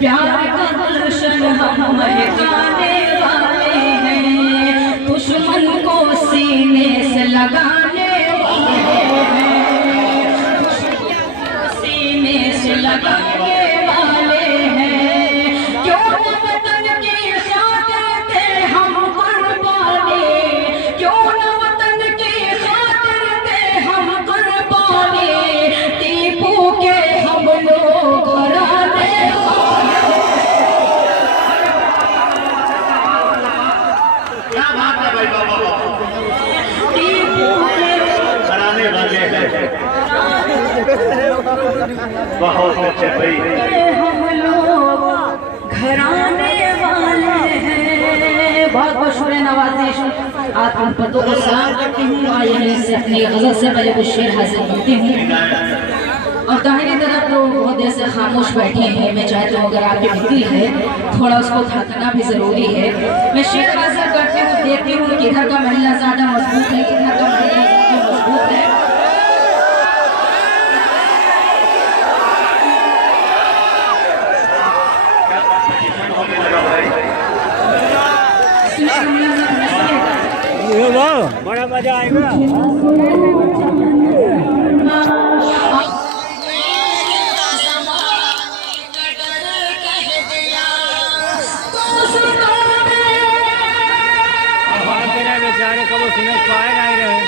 प्यार का गुलशन हम महकाने वाले हैं, दुश्मन को सीने से लगाने वाले हैं, दुश्मन को सीने से लगाने वाले हैं। क्यों न वतन की खातिर थे हम कुर्बानी, क्यों न वतन की खातिर थे हम कुर्बानी, टीपू के हम लोग घराने बहुत अच्छे भाई, हम लोग घराने वाले हैं। बहुत बहुत शुक्रिया नवाजिश, आप हम पतों को सलाम करती हूँ और यहीं से अपनी गजल से पहले कुछ शेर हासिल करती हूँ। और दाहिनी तरफ लोग बहुत देर से खामोश बैठे हैं, मैं चाहती हूँ अगर आपकी बिक्री है थोड़ा उसको थकना भी जरूरी है। मैं शेर हासिल करती हूँ, देखती हूँ किधर का महिला ज्यादा मजबूत है, किधर का महिला ज्यादा मजबूत है। बड़ा मजा आएगा। बेचारे कब सुने पाए नहीं रहे।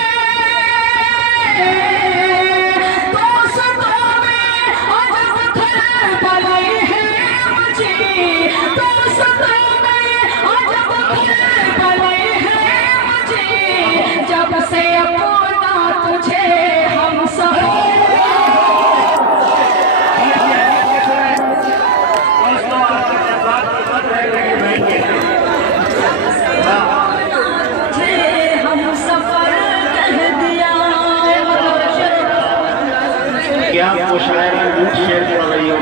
क्या आपको शायरी लूट शेर पड़ रही हो?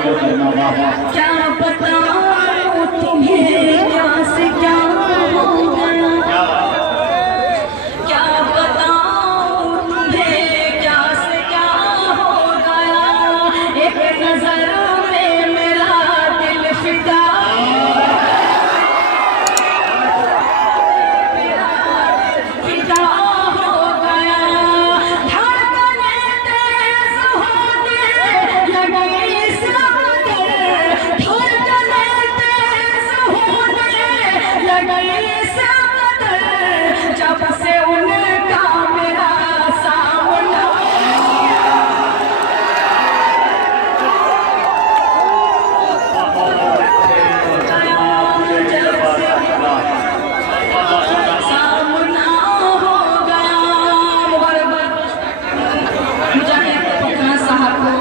क्या बताऊं तुम्हें क्या से क्या हो गया, क्या बताऊं तुम्हें क्या से क्या हो गया, एक नजर में मेरा दिल फिदा, फिदा हो गया। जब से उनका मेरा सामना सामना हो गया। मुजाहिद पटना साहब को,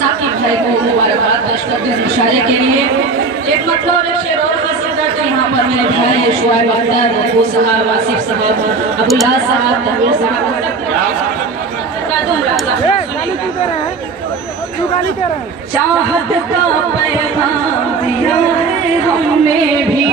साकिब भाई को मुबारकबाद पेश करते हैं इशारे के लिए। एक मतलब और एक शेर और हासिल करते यहाँ पर मेरे भाई शुआइब अख्तर, अबू साहब, आसिफ साहब, अबुल्ला साहब, तहवीर साहब, चाहत का पैगाम दिया है हमने भी।